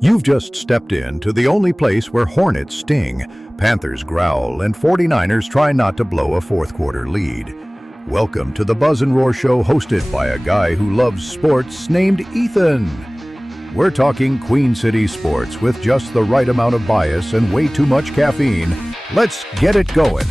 You've just stepped into the only place where Hornets sting, Panthers growl, and 49ers try not to blow a fourth quarter lead. Welcome to the Buzz and Roar Show, hosted by a guy who loves sports named Ethan. We're talking Queen City sports with just the right amount of bias and way too much caffeine. Let's get it going.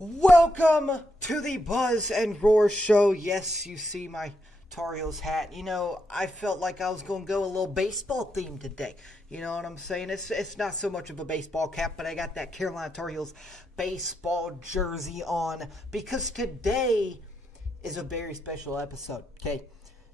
Welcome to the Buzz and Roar Show. Yes, you see my Tar Heels hat. You know, I felt like I was going to go a little baseball theme today. You know what I'm saying? It's not so much of a baseball cap, but I got that Carolina Tar Heels baseball jersey on because today is a very special episode, okay?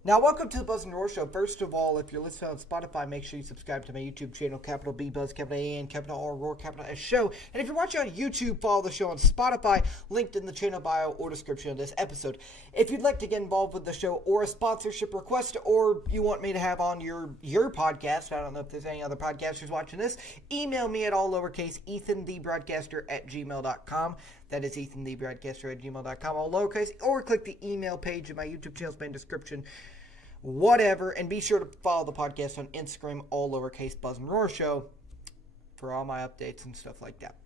Now, welcome to the Buzz and Roar Show. First of all, if you're listening on Spotify, make sure you subscribe to my YouTube channel, capital B Buzz, capital A N, capital R Roar, capital S Show. And if you're watching on YouTube, follow the show on Spotify, linked in the channel bio or description of this episode. If you'd like to get involved with the show or a sponsorship request, or you want me to have on your podcast, I don't know if there's any other podcasters watching this, email me at all lowercase ethanthebroadcaster@gmail.com. That is ethanthebroadcaster@gmail.com, all lowercase, or click the email page in my YouTube channel's main description. Whatever, and be sure to follow the podcast on Instagram, all lowercase Buzz and Roar Show, for all my updates and stuff like that.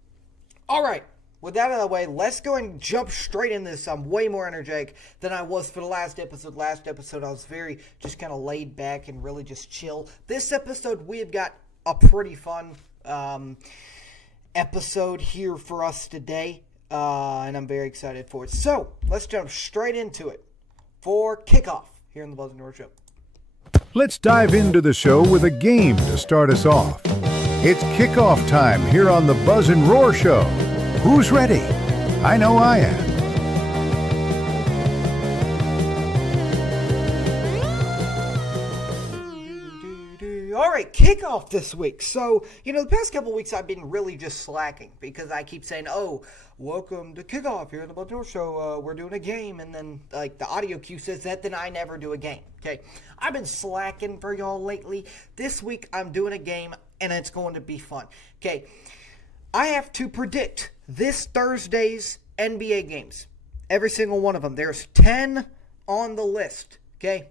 All right, with that out of the way, let's go and jump straight into this. I'm way more energetic than I was for the last episode. Last episode, I was very just kind of laid back and really just chill. This episode, we have got a pretty fun episode here for us today, and I'm very excited for it. So, let's jump straight into it for kickoff here in the Buzz and Roar Show. Let's dive into the show with a game to start us off. It's kickoff time here on the Buzz and Roar Show. Who's ready? I know I am. All right, kickoff this week. So, the past couple weeks I've been really just slacking because I keep saying, oh, welcome to kickoff here in the Buzz and Roar Show. We're doing a game, and then the audio cue says that, then I never do a game. Okay, I've been slacking for y'all lately. This week I'm doing a game, and it's going to be fun. Okay, I have to predict this Thursday's NBA games. Every single one of them. There's 10 on the list. Okay.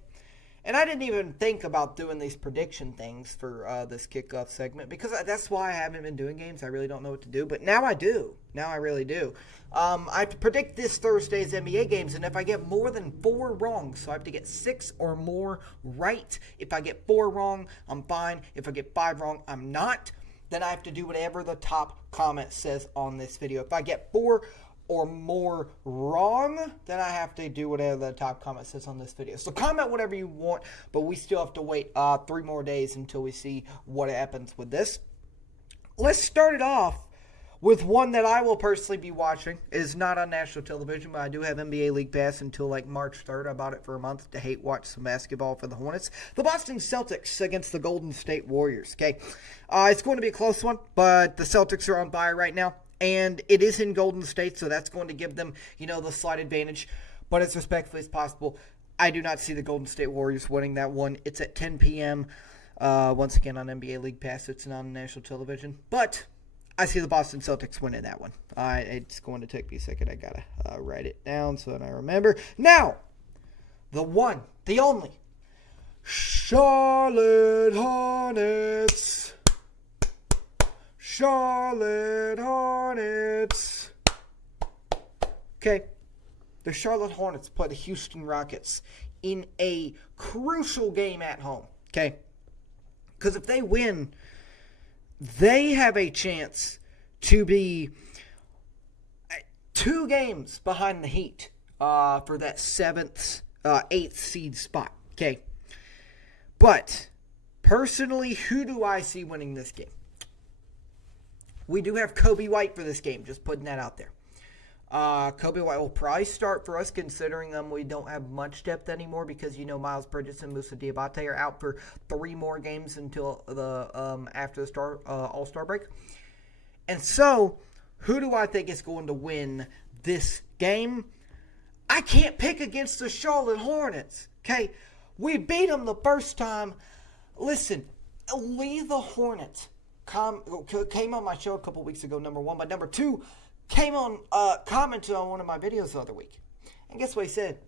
And I didn't even think about doing these prediction things for this kickoff segment because that's why I haven't been doing games. I really don't know what to do, but now I do. Now I really do. I have to predict this Thursday's NBA games, and if I get more than 4 wrong, so I have to get 6 or more right. If I get 4 wrong, I'm fine. If I get 5 wrong, I'm not. Then I have to do whatever the top comment says on this video. If I get 4 or more wrong, then I have to do whatever the top comment says on this video. So comment whatever you want, but we still have to wait 3 more days until we see what happens with this. Let's start it off with one that I will personally be watching. It is not on national television, but I do have NBA League Pass until March 3rd. I bought it for a month to watch some basketball for the Hornets. The Boston Celtics against the Golden State Warriors. Okay, it's going to be a close one, but the Celtics are on bye right now. And it is in Golden State, so that's going to give them, the slight advantage. But as respectfully as possible, I do not see the Golden State Warriors winning that one. It's at 10 p.m. Once again on NBA League Pass. It's not on national television. But I see the Boston Celtics winning that one. It's going to take me a second. I got to write it down so that I remember. Now, the one, the only, Charlotte Hornets. Charlotte Hornets. Okay, the Charlotte Hornets play the Houston Rockets in a crucial game at home. Okay, because if they win, they have a chance to be 2 games behind the Heat for that 8th seed spot. Okay, but personally, who do I see winning this game? We do have Kobe White for this game, just putting that out there. Kobe White will probably start for us, considering we don't have much depth anymore because, Miles Bridges and Moussa Diabate are out for 3 more games until after the All-Star break. And so, who do I think is going to win this game? I can't pick against the Charlotte Hornets, okay? We beat them the first time. Listen, leave the Hornets came on my show a couple weeks ago, number one. But number two, came on, commented on one of my videos the other week. And guess what he said?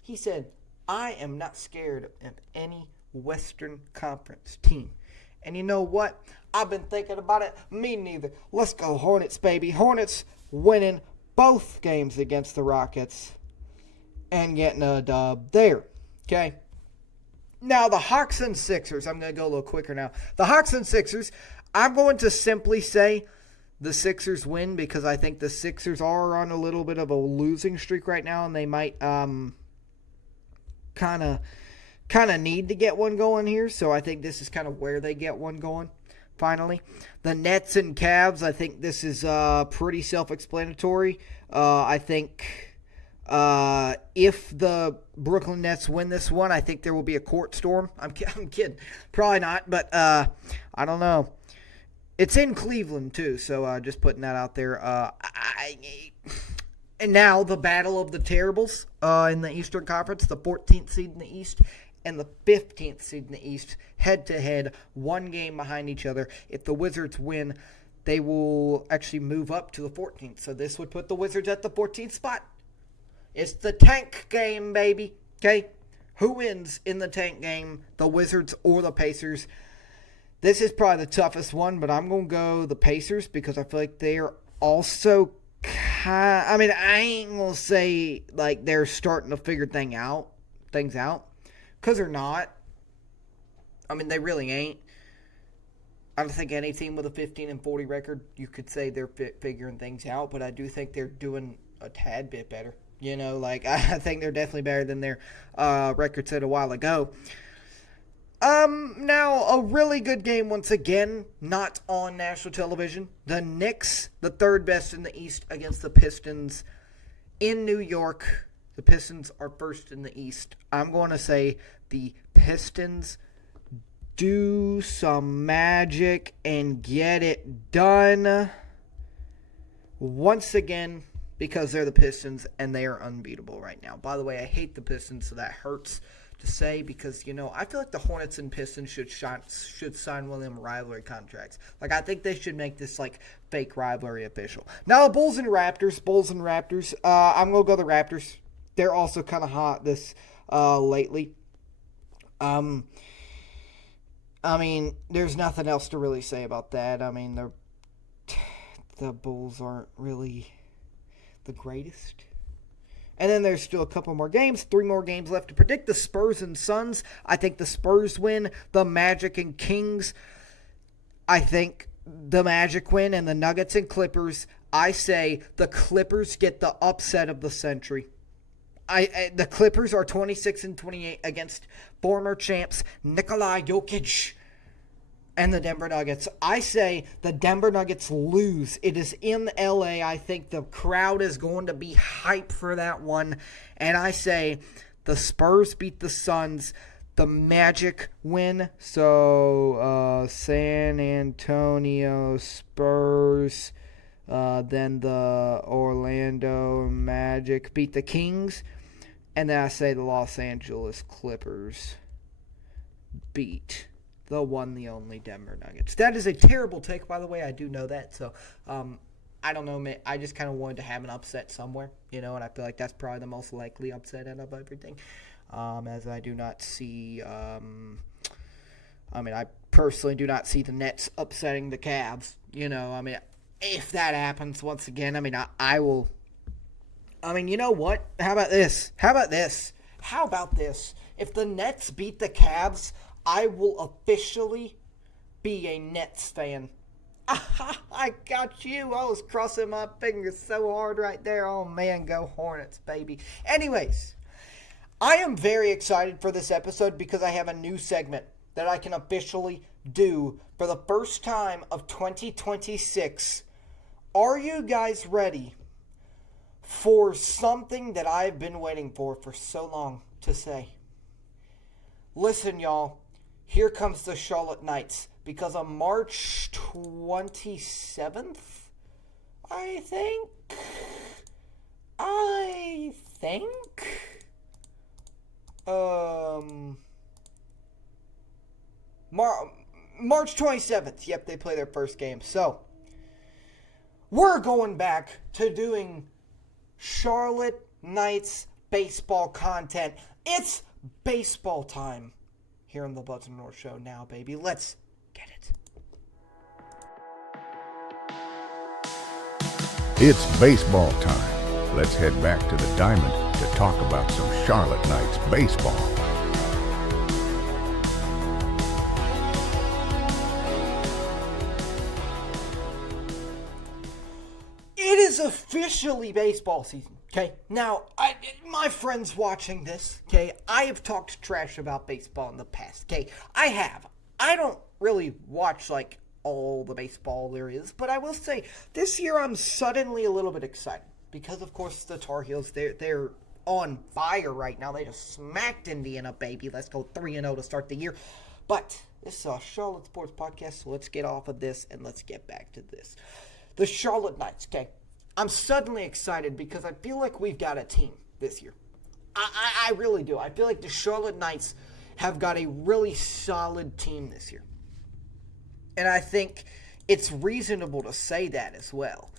He said, I am not scared of any Western Conference team. And you know what? I've been thinking about it. Me neither. Let's go Hornets, baby. Hornets winning both games against the Rockets and getting a dub there. Okay? Now, the Hawks and Sixers. I'm going to go a little quicker now. The Hawks and Sixers, I'm going to simply say the Sixers win because I think the Sixers are on a little bit of a losing streak right now, and they might kind of need to get one going here. So I think this is kind of where they get one going finally. The Nets and Cavs, I think this is pretty self-explanatory. I think if the Brooklyn Nets win this one, I think there will be a court storm. I'm kidding. Probably not, but I don't know. It's in Cleveland, too, so just putting that out there. And now the battle of the terribles in the Eastern Conference, the 14th seed in the East and the 15th seed in the East, head-to-head, one game behind each other. If the Wizards win, they will actually move up to the 14th. So this would put the Wizards at the 14th spot. It's the tank game, baby. Okay? Who wins in the tank game, the Wizards or the Pacers? This is probably the toughest one, but I'm going to go the Pacers because I feel like they're also I ain't going to say like they're starting to figure things out, because they're not. I mean, they really ain't. I don't think any team with a 15-40 record, you could say they're figuring things out, but I do think they're doing a tad bit better. You know, like, I think they're definitely better than their record said a while ago. Now, a really good game once again, not on national television. The Knicks, the third best in the East, against the Pistons in New York. The Pistons are first in the East. I'm going to say the Pistons do some magic and get it done once again because they're the Pistons and they are unbeatable right now. By the way, I hate the Pistons, so that hurts to say because, you know, I feel like the Hornets and Pistons should sign one of them rivalry contracts. Like, I think they should make this, like, fake rivalry official. Now, the Bulls and Raptors. I'm going to go the Raptors. They're also kind of hot this lately. I mean, there's nothing else to really say about that. I mean, the Bulls aren't really the greatest. And then there's still a couple more games, 3 more games left to predict. The Spurs and Suns, I think the Spurs win. The Magic and Kings, I think the Magic win. And the Nuggets and Clippers, I say the Clippers get the upset of the century. The Clippers are 26-28 against former champs Nikola Jokic and the Denver Nuggets. I say the Denver Nuggets lose. It is in LA. I think the crowd is going to be hype for that one. And I say the Spurs beat the Suns. The Magic win. So San Antonio Spurs. Then the Orlando Magic beat the Kings. And then I say the Los Angeles Clippers beat the one, the only Denver Nuggets. That is a terrible take, by the way. I do know that. So, I don't know, man. I just kind of wanted to have an upset somewhere, you know, and I feel like that's probably the most likely upset out of everything. As I do not see, I personally do not see the Nets upsetting the Cavs, you know. I mean, if that happens once again, I will. You know what? How about this? If the Nets beat the Cavs, I will officially be a Nets fan. I got you. I was crossing my fingers so hard right there. Oh, man, go Hornets, baby. Anyways, I am very excited for this episode because I have a new segment that I can officially do for the first time of 2026. Are you guys ready for something that I've been waiting for so long to say? Listen, y'all. Here comes the Charlotte Knights. Because on March 27th, I think, March 27th, yep, they play their first game. So, we're going back to doing Charlotte Knights baseball content. It's baseball time here on the Buzz and North Show now, baby. Let's get it. It's baseball time. Let's head back to the diamond to talk about some Charlotte Knights baseball. It is officially baseball season, okay? Now, my friends watching this, okay, I have talked trash about baseball in the past, okay? I have. I don't really watch, like, all the baseball there is, but I will say, this year I'm suddenly a little bit excited because, of course, the Tar Heels, they're on fire right now. They just smacked Indiana, baby. Let's go 3-0 to start the year. But this is a Charlotte Sports Podcast, so let's get off of this and let's get back to this. The Charlotte Knights, okay? I'm suddenly excited because I feel like we've got a team this year. I really do. I feel like the Charlotte Knights have got a really solid team this year. And I think it's reasonable to say that as well.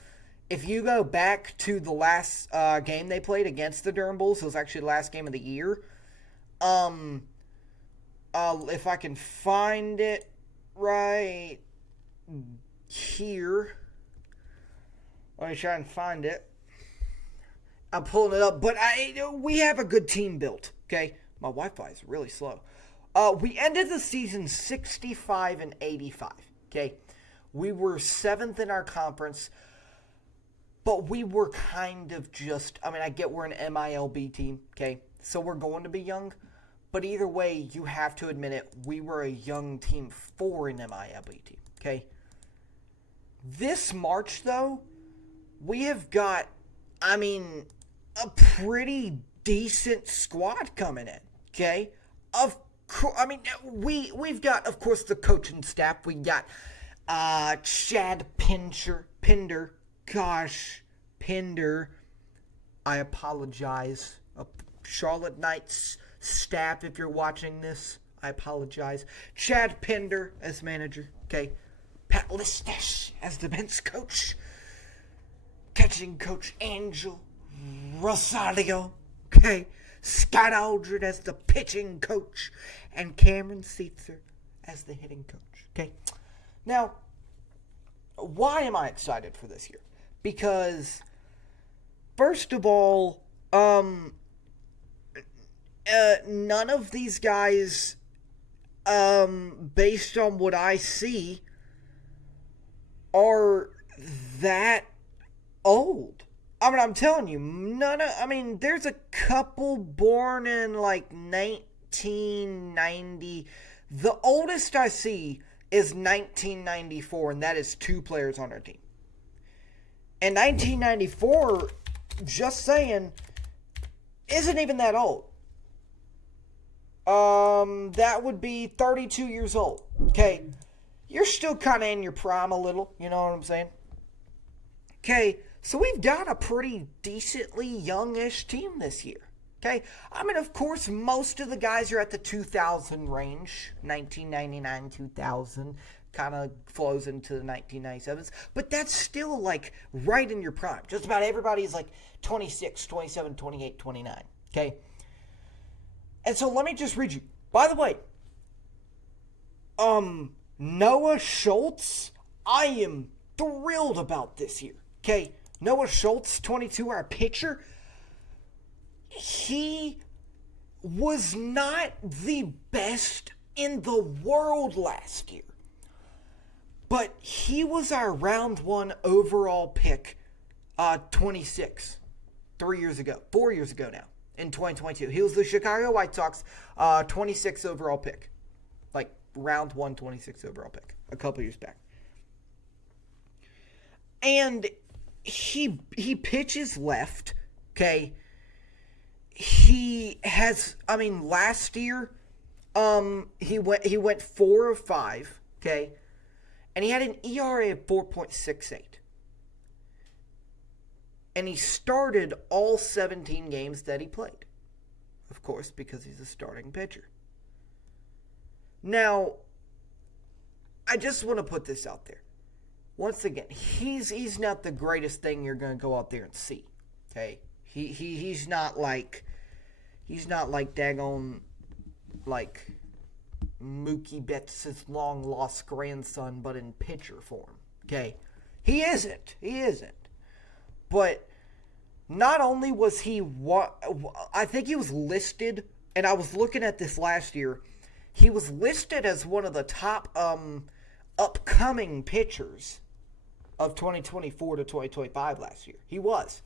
If you go back to the last game they played against the Durham Bulls, it was actually the last game of the year. If I can find it right here. Let me try and find it. I'm pulling it up, but we have a good team built, okay? My Wi-Fi is really slow. We ended the season 65-85, okay? We were 7th in our conference, but we were kind of just, I get we're an MILB team, okay? So we're going to be young, but either way, you have to admit it, we were a young team for an MILB team, okay? This March, though, we have got, a pretty decent squad coming in, okay? We've got, of course, the coaching staff. We got Chad Pinder. I apologize. Charlotte Knights staff, if you're watching this, I apologize. Chad Pinder as manager, okay? Pat Listish as the bench coach. Catching coach Angel Rosario, okay? Scott Aldred as the pitching coach, and Cameron Seitzer as the hitting coach, okay? Now, why am I excited for this year? Because, first of all, none of these guys, based on what I see, are that old. I'm telling you, there's a couple born in like 1990. The oldest I see is 1994, and that is 2 players on our team. And 1994, just saying, isn't even that old. That would be 32 years old. Okay, you're still kind of in your prime a little, you know what I'm saying? Okay, so we've got a pretty decently youngish team this year. Okay, of course, most of the guys are at the 2000 range, 1999, 2000, kind of flows into the 1997s, but that's still like right in your prime. Just about everybody's like 26, 27, 28, 29. Okay, and so let me just read you. By the way, Noah Schultz, I am thrilled about this year. Okay, Noah Schultz, 22, our pitcher. He was not the best in the world last year, but he was our round 1 overall pick, 26, 4 years ago now, in 2022. He was the Chicago White Sox, 26 overall pick, like round 1, 26 overall pick, a couple years back. And he pitches left, okay? He has, last year, he went 4 of 5, okay? And he had an ERA of 4.68. And he started all 17 games that he played. Of course, because he's a starting pitcher. Now, I just want to put this out there. once again, he's not the greatest thing you're going to go out there and see. Okay, he's not like daggone like Mookie Betts' long lost grandson, but in pitcher form. Okay, he isn't. But not only was he I think he was listed, and I was looking at this last year. He was listed as one of the top upcoming pitchers of 2024 to 2025 last year. He was.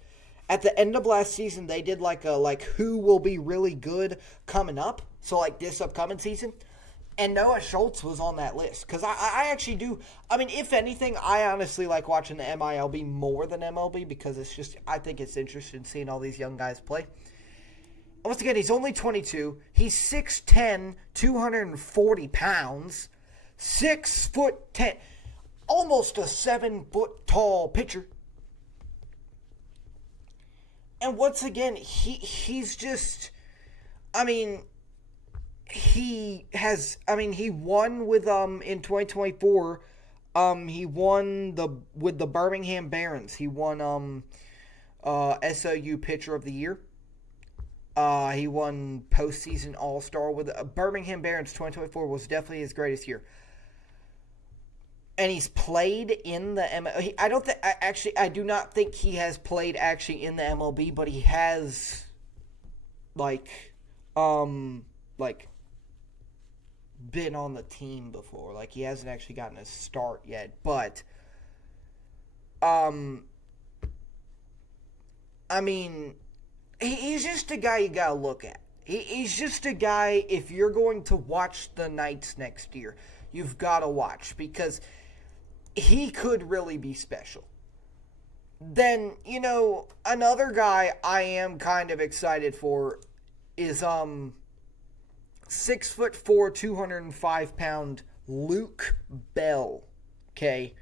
At the end of last season, they did like who will be really good coming up. So like this upcoming season. And Noah Schultz was on that list. Because I actually do. I mean, if anything, I honestly like watching the MILB more than MLB. Because it's just, I think it's interesting seeing all these young guys play. Once again, he's only 22. He's 6'10", 240 pounds. 6'10", almost a 7-foot tall pitcher. And once again, he's just, I mean, he won with in 2024. He won with the Birmingham Barons. He won SOU Pitcher of the Year. He won postseason All-Star with Birmingham Barons. 2024 was definitely his greatest year. And he's played in the MLB. I do not think he has played actually in the MLB, but he has, been on the team before. Like, he hasn't actually gotten a start yet, but, I mean, he's just a guy you gotta look at. He's just a guy, if you're going to watch the Knights next year, you've got to watch, because he could really be special. Then, another guy I am kind of excited for is 6'4", 205-pound Luke Bell. Okay.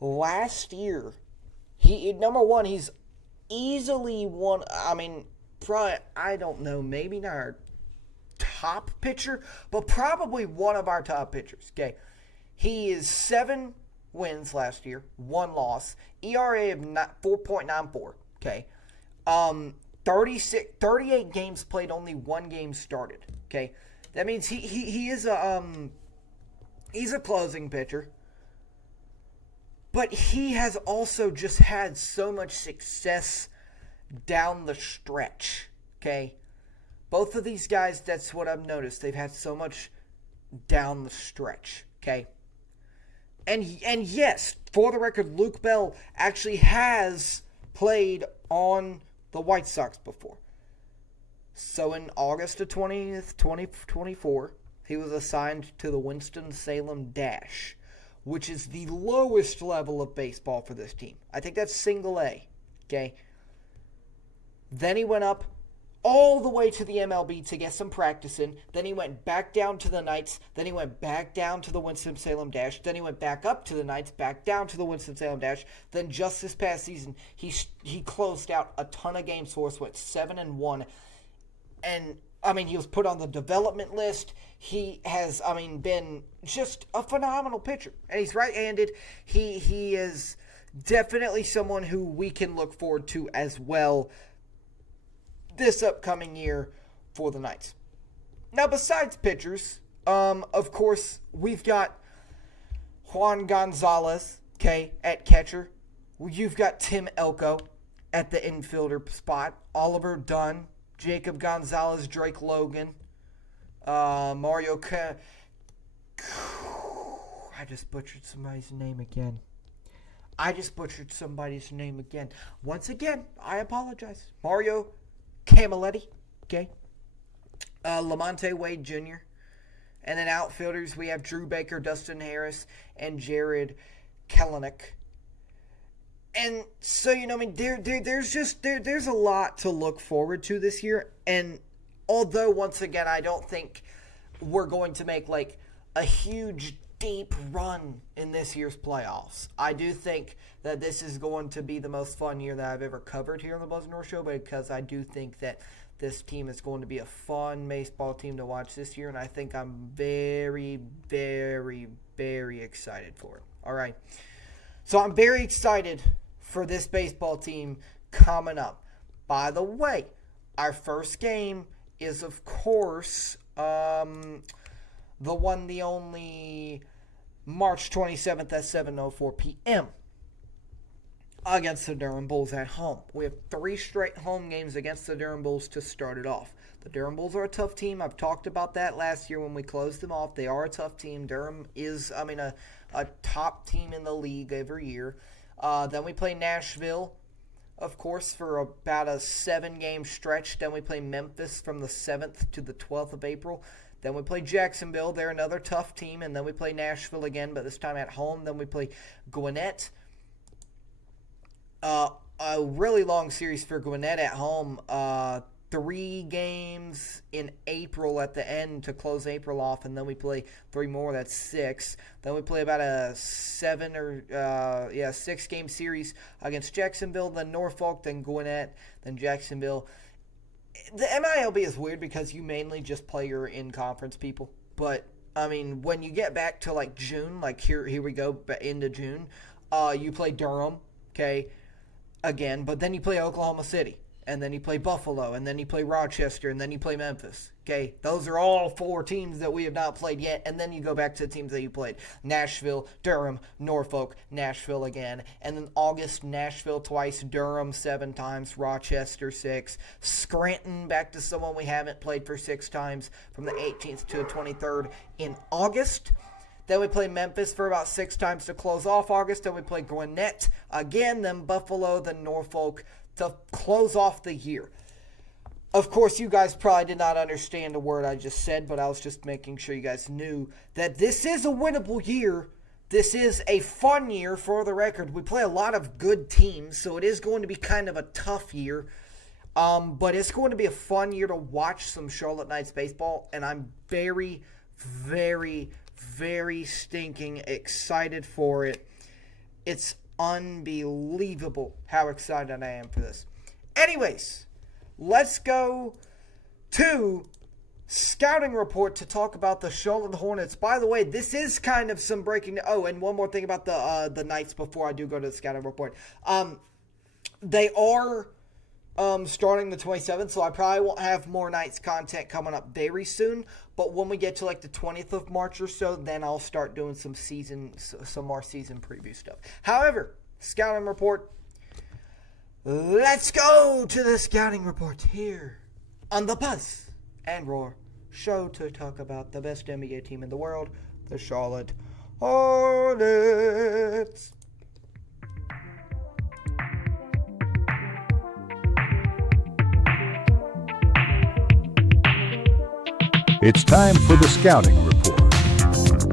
Last year, he's easily one, probably, I don't know, maybe not our top pitcher, but probably one of our top pitchers. Okay. He is 7 wins last year, 1 loss, ERA of 4.94. Okay. 38 games played, only 1 game started. Okay. That means he is he's a closing pitcher. But he has also just had so much success down the stretch. Okay. Both of these guys, that's what I've noticed. They've had so much down the stretch. Okay. And yes, for the record, Luke Bell actually has played on the White Sox before. So in August of 2024, he was assigned to the Winston-Salem Dash, which is the lowest level of baseball for this team. I think that's single A. Okay. Then he went up all the way to the MLB to get some practice in. Then he went back down to the Knights. Then he went back down to the Winston-Salem Dash. Then he went back up to the Knights, back down to the Winston-Salem Dash. Then just this past season, he closed out a ton of games for us, went 7-1. And, he was put on the development list. He has, been just a phenomenal pitcher. And he's right-handed. He is definitely someone who we can look forward to as well this upcoming year for the Knights. Now, besides pitchers, of course, we've got Juan Gonzalez, okay, at catcher. You've got Tim Elko at the infielder spot. Oliver Dunn, Jacob Gonzalez, Drake Logan, Mario I just butchered somebody's name again. Once again, I apologize. Mario Camilletti, okay? Lamonte Wade Jr. And then outfielders, we have Drew Baker, Dustin Harris, and Jared Kelenic. And so, there's a lot to look forward to this year. And although, once again, I don't think we're going to make, a huge, deep run in this year's playoffs, I do think that this is going to be the most fun year that I've ever covered here on the Buzz and Roar Show, because I do think that this team is going to be a fun baseball team to watch this year, and I think I'm very, very, very excited for it. All right. So I'm very excited for this baseball team coming up. By the way, our first game is, of course, the one, the only, March 27th at 7:04 p.m. against the Durham Bulls at home. We have 3 straight home games against the Durham Bulls to start it off. The Durham Bulls are a tough team. I've talked about that last year when we closed them off. They are a tough team. Durham is, a top team in the league every year. Then we play Nashville, of course, for about a 7-game stretch. Then we play Memphis from the 7th to the 12th of April. Then we play Jacksonville. They're another tough team. And then we play Nashville again, but this time at home. Then we play Gwinnett. A really long series for Gwinnett at home. 3 games in April at the end to close April off, and then we play 3 more. That's 6. Then we play about a 6-game series against Jacksonville, then Norfolk, then Gwinnett, then Jacksonville. The MILB is weird because you mainly just play your in-conference people, but when you get back to like June, like here we go into June, you play Durham, okay, again, but then you play Oklahoma City. And then you play Buffalo, and then you play Rochester, and then you play Memphis. Okay, those are all 4 teams that we have not played yet. And then you go back to the teams that you played: Nashville, Durham, Norfolk, Nashville again. And then August, Nashville twice, Durham 7 times, Rochester 6, Scranton back to someone we haven't played for 6 times from the 18th to the 23rd in August. Then we play Memphis for about 6 times to close off August. Then we play Gwinnett again, then Buffalo, then Norfolk, to close off the year. Of course, you guys probably did not understand a word I just said, but I was just making sure you guys knew that this is a winnable year. This is a fun year. For the record, we play a lot of good teams, so it is going to be kind of a tough year. But it's going to be a fun year to watch some Charlotte Knights baseball, and I'm very, very, very stinking excited for it. It's unbelievable how excited I am for this. Anyways, let's go to scouting report to talk about the Charlotte Hornets. By the way, this is kind of some breaking. Oh, and one more thing about the Knights before I do go to the scouting report. They are starting the 27th, so I probably won't have more Knights content coming up very soon. But when we get to like the 20th of March or so, then I'll start doing some more season preview stuff. However, scouting report. Let's go to the scouting report here on the Buzz and Roar show to talk about the best NBA team in the world, the Charlotte Hornets. It's time for the scouting report.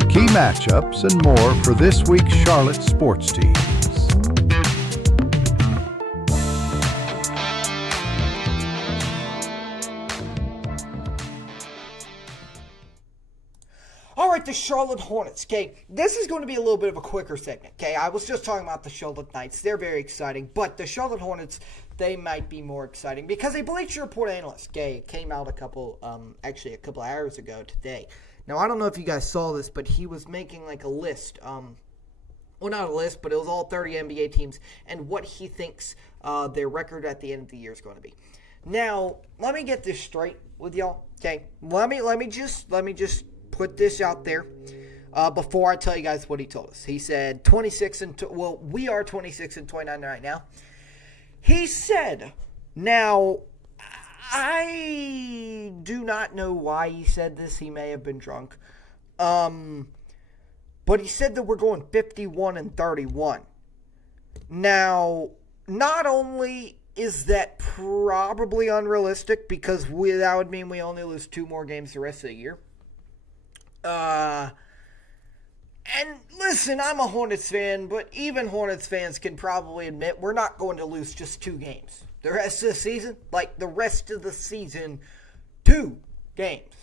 Key matchups and more for this week's Charlotte sports teams. All right, the Charlotte Hornets. Okay, this is going to be a little bit of a quicker segment. Okay, I was just talking about the Charlotte Knights. They're very exciting, but the Charlotte Hornets, they might be more exciting because a Bleacher Report analyst, okay, came out a couple hours ago today. Now, I don't know if you guys saw this, but he was making like a list. Well, not a list, but it was all 30 NBA teams and what he thinks their record at the end of the year is going to be. Now, let me get this straight with y'all. Okay, let me just put this out there before I tell you guys what he told us. He said 26 and we are 26 and 29 right now. He said, now, I do not know why he said this. He may have been drunk. But he said that we're going 51 and 31. Now, not only is that probably unrealistic because that would mean we only lose 2 more games the rest of the year. And listen, I'm a Hornets fan, but even Hornets fans can probably admit we're not going to lose just 2 games. The rest of the season, 2 games.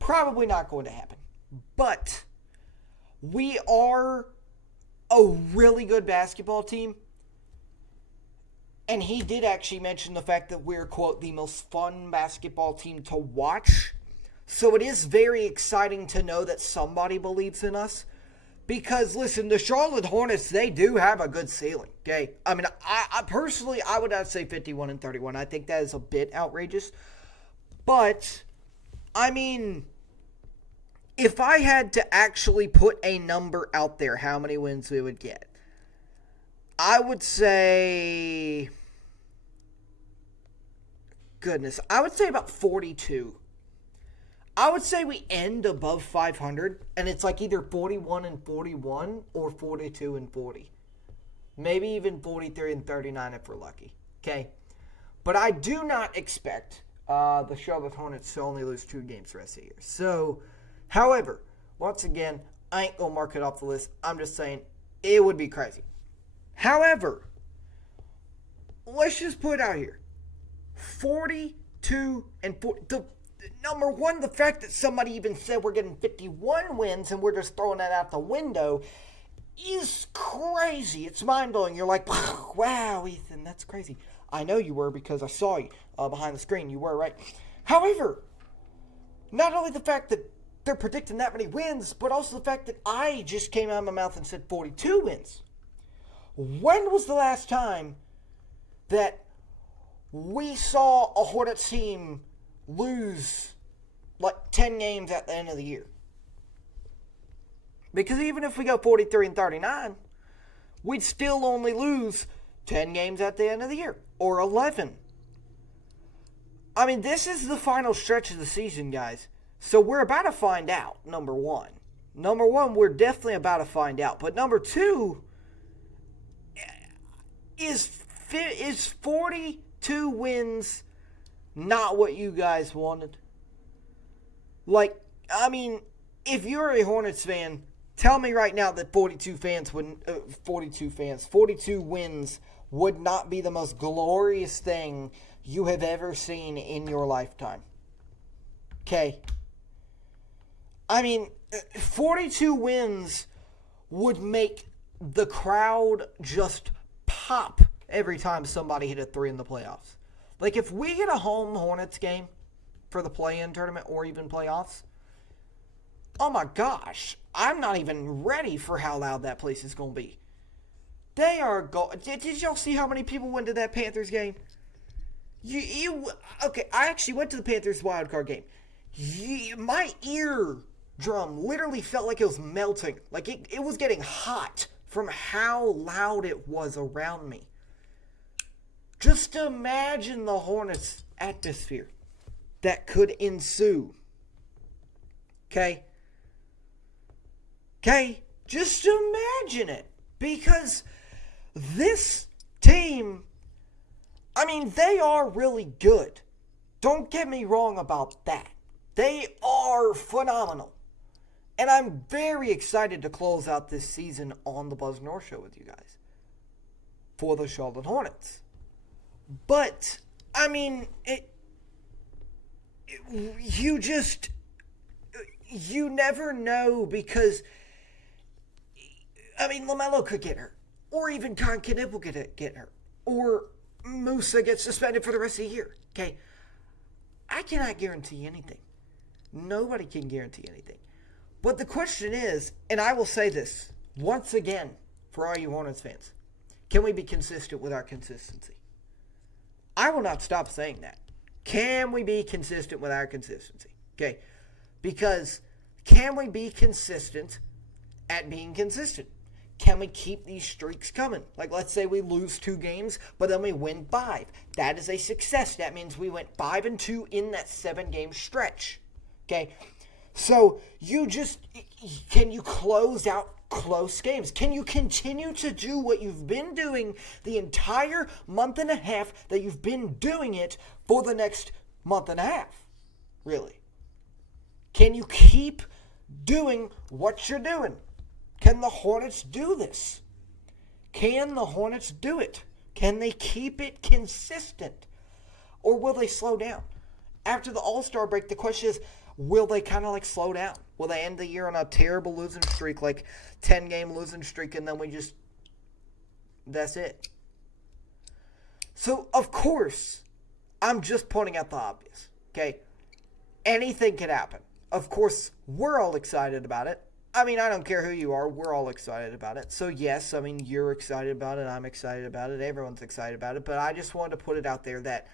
Probably not going to happen. But we are a really good basketball team. And he did actually mention the fact that we're, quote, the most fun basketball team to watch. So it is very exciting to know that somebody believes in us Because, listen, the Charlotte Hornets, they do have a good ceiling, okay? I mean, I personally, I would not say 51-31. I think that is a bit outrageous. But, I mean, if I had to actually put a number out there, how many wins we would get, I would say, goodness, I would say about 42. I would say we end above 500, and it's like either 41-41 or 42-40. Maybe even 43-39 if we're lucky. Okay? But I do not expect the Charlotte Hornets to only lose 2 games the rest of the year. So, however, once again, I ain't going to mark it off the list. I'm just saying it would be crazy. However, let's just put it out here. 42-40. Number one, the fact that somebody even said we're getting 51 wins and we're just throwing that out the window is crazy. It's mind-blowing. You're like, wow, Ethan, that's crazy. I know you were because I saw you behind the screen. You were, right? However, not only the fact that they're predicting that many wins, but also the fact that I just came out of my mouth and said 42 wins. When was the last time that we saw a Hornets team lose like 10 games at the end of the year? Because even if we go 43-39, we'd still only lose 10 games at the end of the year, or 11. I mean, this is the final stretch of the season, guys. So we're about to find out, number one. Number one, we're definitely about to find out. But number two, is 42 wins not what you guys wanted? Like, I mean, if you're a Hornets fan, tell me right now that 42 wins would not be the most glorious thing you have ever seen in your lifetime. Okay? I mean, 42 wins would make the crowd just pop every time somebody hit a 3 in the playoffs. Like, if we get a home Hornets game for the play-in tournament or even playoffs, oh my gosh, I'm not even ready for how loud that place is going to be. They are Did y'all see how many people went to that Panthers game? Okay, I actually went to the Panthers wildcard game. My eardrum literally felt like it was melting. Like, it was getting hot from how loud it was around me. Just imagine the Hornets atmosphere that could ensue. Okay? Okay? Just imagine it. Because this team, I mean, they are really good. Don't get me wrong about that. They are phenomenal. And I'm very excited to close out this season on the Buzz North Show with you guys for the Charlotte Hornets. But, I mean, you never know because, I mean, LaMelo could get hurt. Or even Con Knibb will get hurt. Or Musa gets suspended for the rest of the year. Okay? I cannot guarantee anything. Nobody can guarantee anything. But the question is, and I will say this once again for all you Hornets fans, can we be consistent with our consistency? I will not stop saying that. Can we be consistent with our consistency? Okay? Because can we be consistent at being consistent? Can we keep these streaks coming? Like, let's say we lose 2 games, but then we win 5. That is a success. That means we went 5-2 in that 7-game stretch. Okay? So, can you close out close games? Can you continue to do what you've been doing the entire month and a half that you've been doing it for the next month and a half? Really? Can you keep doing what you're doing? Can the Hornets do this? Can the Hornets do it? Can they keep it consistent? Or will they slow down? After the All-Star break, the question is, will they kind of like slow down? Will they end the year on a terrible losing streak, like 10-game losing streak, and then that's it? So, of course, I'm just pointing out the obvious, okay? Anything can happen. Of course, we're all excited about it. I mean, I don't care who you are. We're all excited about it. So, yes, I mean, you're excited about it. I'm excited about it. Everyone's excited about it. But I just wanted to put it out there that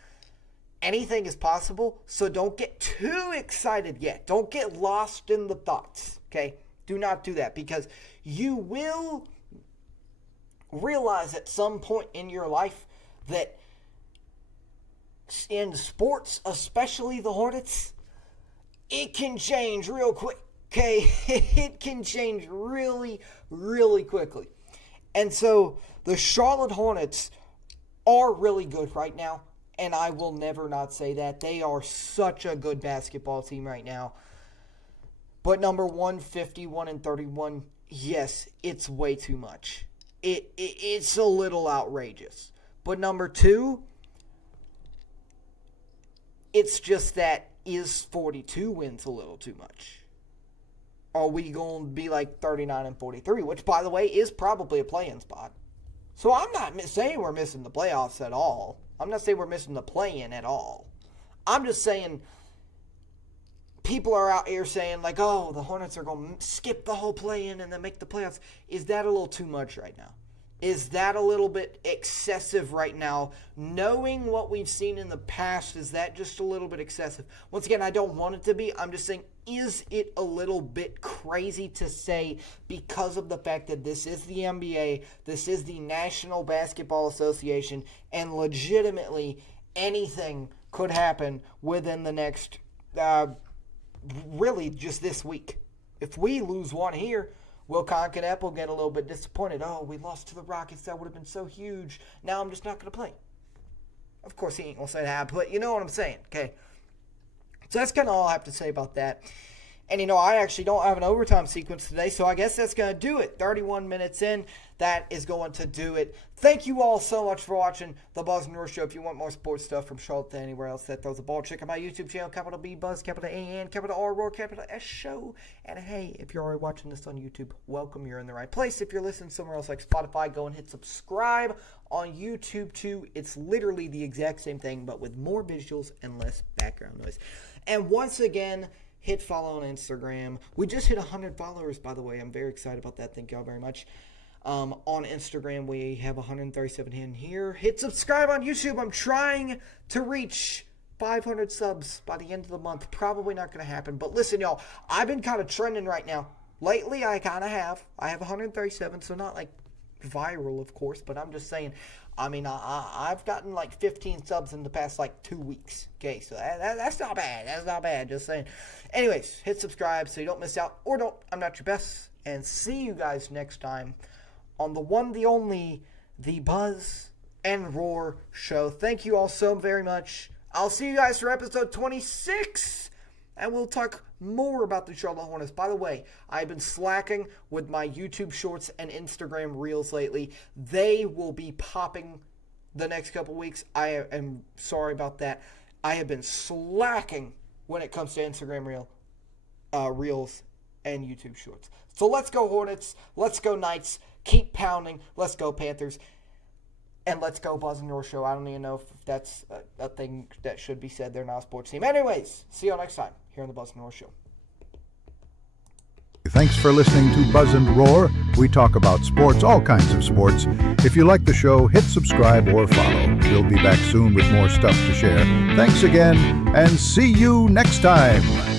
anything is possible. So don't get too excited yet. Don't get lost in the thoughts, okay? Do not do that because you will realize at some point in your life that in sports, especially the Hornets, it can change real quick. Okay, it can change really, really quickly. And so the Charlotte Hornets are really good right now, and I will never not say that. They are such a good basketball team right now. But number 151-31, yes, it's way too much. It's a little outrageous. But number 2, it's just that is 42 wins a little too much? Are we going to be like 39-43, which, by the way, is probably a play-in spot. So I'm not saying we're missing the playoffs at all. I'm not saying we're missing the play-in at all. I'm just saying people are out here saying, like, oh, the Hornets are going to skip the whole play-in and then make the playoffs. Is that a little too much right now? Is that a little bit excessive right now? Knowing what we've seen in the past, is that just a little bit excessive? Once again, I don't want it to be. I'm just saying, is it a little bit crazy to say because of the fact that this is the NBA, this is the National Basketball Association, and legitimately anything could happen within the next, really just this week. If we lose one here, will Conkin will get a little bit disappointed. Oh, we lost to the Rockets. That would have been so huge. Now I'm just not going to play. Of course, he ain't going to say that, but you know what I'm saying, okay? So that's kind of all I have to say about that. And, I actually don't have an overtime sequence today, so I guess that's going to do it. 31 minutes in, that is going to do it. Thank you all so much for watching The Buzz and Roar Show. If you want more sports stuff from Charlotte to anywhere else that throws a ball, check out my YouTube channel, capital B Buzz, capital A-N, capital R Roar, capital S Show. And, hey, if you're already watching this on YouTube, welcome. You're in the right place. If you're listening somewhere else like Spotify, go and hit subscribe on YouTube, too. It's literally the exact same thing, but with more visuals and less background noise. And once again, hit follow on Instagram. We just hit 100 followers, by the way. I'm very excited about that. Thank y'all very much. On Instagram, we have 137 in here. Hit subscribe on YouTube. I'm trying to reach 500 subs by the end of the month. Probably not going to happen. But listen, y'all, I've been kind of trending right now. Lately, I kind of have. I have 137, so not like viral, of course, but I'm just saying. I mean, I've gotten like 15 subs in the past like 2 weeks. Okay, so that's not bad. That's not bad. Just saying. Anyways, hit subscribe so you don't miss out. Or don't. I'm not your best. And see you guys next time on the one, the only, the Buzz and Roar Show. Thank you all so very much. I'll see you guys for episode 26. And we'll talk more about the Charlotte Hornets. By the way, I've been slacking with my YouTube Shorts and Instagram Reels lately. They will be popping the next couple weeks. I am sorry about that. I have been slacking when it comes to Instagram Reels and YouTube Shorts. So let's go Hornets. Let's go Knights. Keep pounding. Let's go Panthers. And let's go Buzz and Roar Show. I don't even know if that's a thing that should be said. They're not a sports team. Anyways, see you next time here on the Buzz and Roar Show. Thanks for listening to Buzz and Roar. We talk about sports, all kinds of sports. If you like the show, hit subscribe or follow. We'll be back soon with more stuff to share. Thanks again, and see you next time.